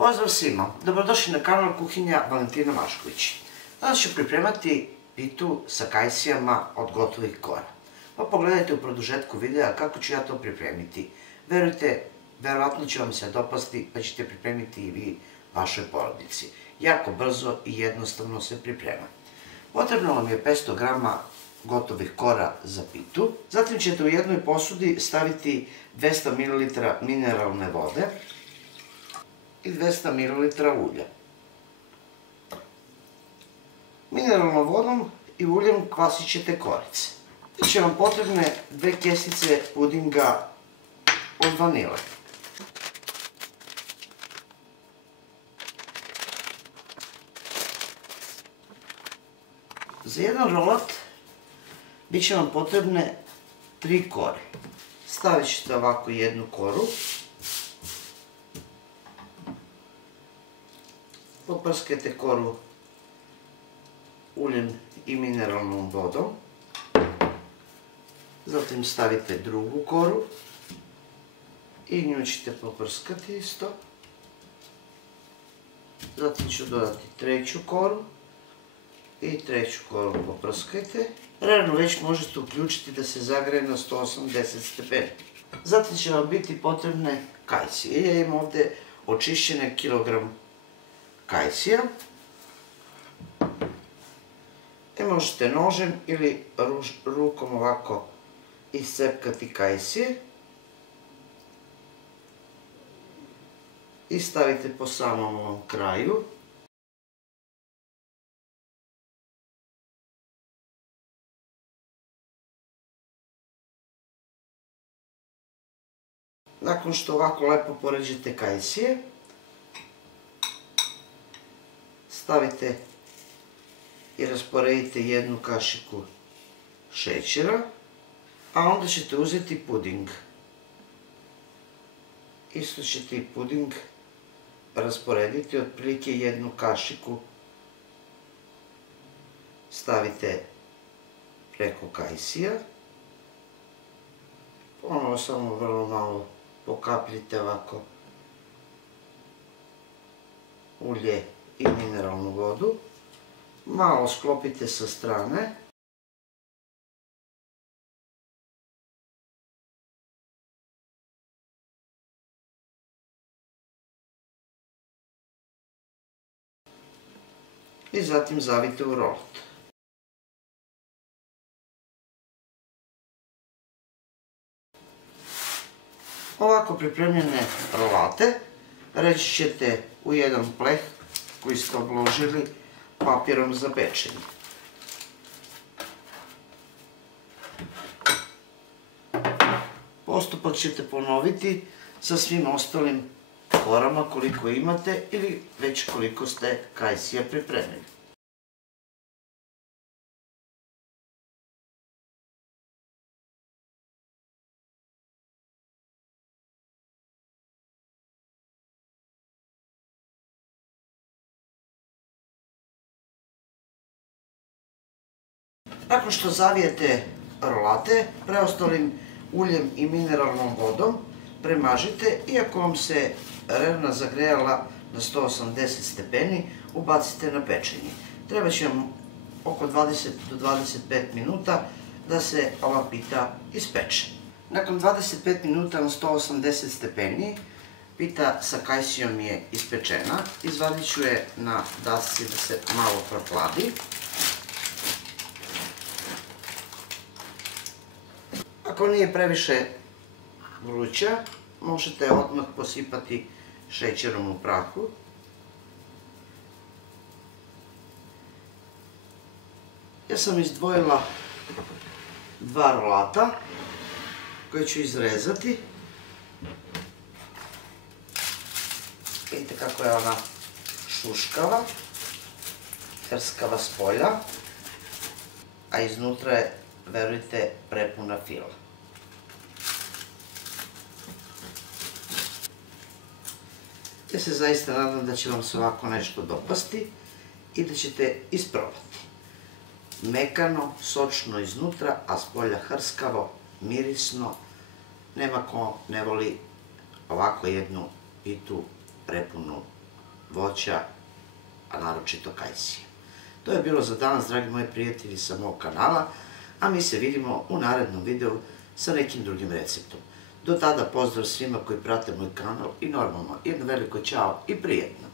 Pozdrav svima, dobrodošli na kanal Kuhinja Valentina Mašković. Danas ću pripremati pitu sa kajsijama od gotovih kora. Pa pogledajte u produžetku videa kako ću ja to pripremiti. Verujte, verovatno će vam se dopasti pa ćete pripremiti i vi vašoj porodici. Jako brzo i jednostavno se priprema. Potrebno vam je 500 g gotovih kora za pitu. Zatim ćete u jednoj posudi staviti 200 ml mineralne vode i 200 ml ulja. Mineralnom vodom i uljem kvasit ćete korice. Biće vam potrebne 2 kesice pudinga od vanile. Za jedan rolat bit će vam potrebne 3 kore. Stavit ćete ovako jednu koru. Poprskajte koru uljem i mineralnom vodom. Zatim stavite drugu koru i nju ćete poprskati isto. Zatim ću dodati treću koru i treću koru poprskajte. Naravno već možete uključiti da se zagreje na 180 stepeni. Zatim će vam biti potrebne kajsije. Ja imam ovdje očišćene kilogram kajsija. Možete nožem ili rukom ovako iscepkati kajsije i stavite po samom ovom kraju. Nakon što ovako lepo poređete kajsije, stavite i rasporedite jednu kašiku šećera, a onda ćete uzeti puding. Isto ćete i puding rasporediti, otprilike jednu kašiku stavite preko kajsija. Ponovo samo vrlo malo pokapljite ovako ulje i mineralnu vodu. Malo sklopite sa strane. I zatim zavite u rolat. Ovako pripremljene rolate reći ćete u jedan pleh koji ste obložili papirom za pečenje. Postupak ćete ponoviti sa svim ostalim korama koliko imate ili već koliko ste kajsija pripremili. Nakon što zavijete rolate, preostalim uljem i mineralnom vodom premažite i ako vam se revna zagrejala na 180 stepeni, ubacite na pečenje. Treba će vam oko 20 do 25 minuta da se ova pita ispeče. Nakon 25 minuta na 180 stepeni, pita sa kajsijom je ispečena. Izvadit ću je na dasci da se malo prohladi. Ako nije previše vruća, možete odmah posipati šećerom u prahu. Ja sam izdvojila 2 rolata koje ću izrezati. Vidite kako je ona šuškava, hrskava s polja, a iznutra je, verujte, prepuna fila. Ja se zaista nadam da će vam se ovako nešto dopasti i da ćete isprobati. Mekano, sočno iznutra, a s polja hrskavo, mirisno. Nema ko ne voli ovako jednu pitu prepunu voća, a naročito kajsija. To je bilo za danas, dragi moji prijatelji, sa mog kanala, a mi se vidimo u narednom videu sa nekim drugim receptom. Do tada pozdrav svima koji prate moj kanal i normalno jedno veliko ćao i prijetno!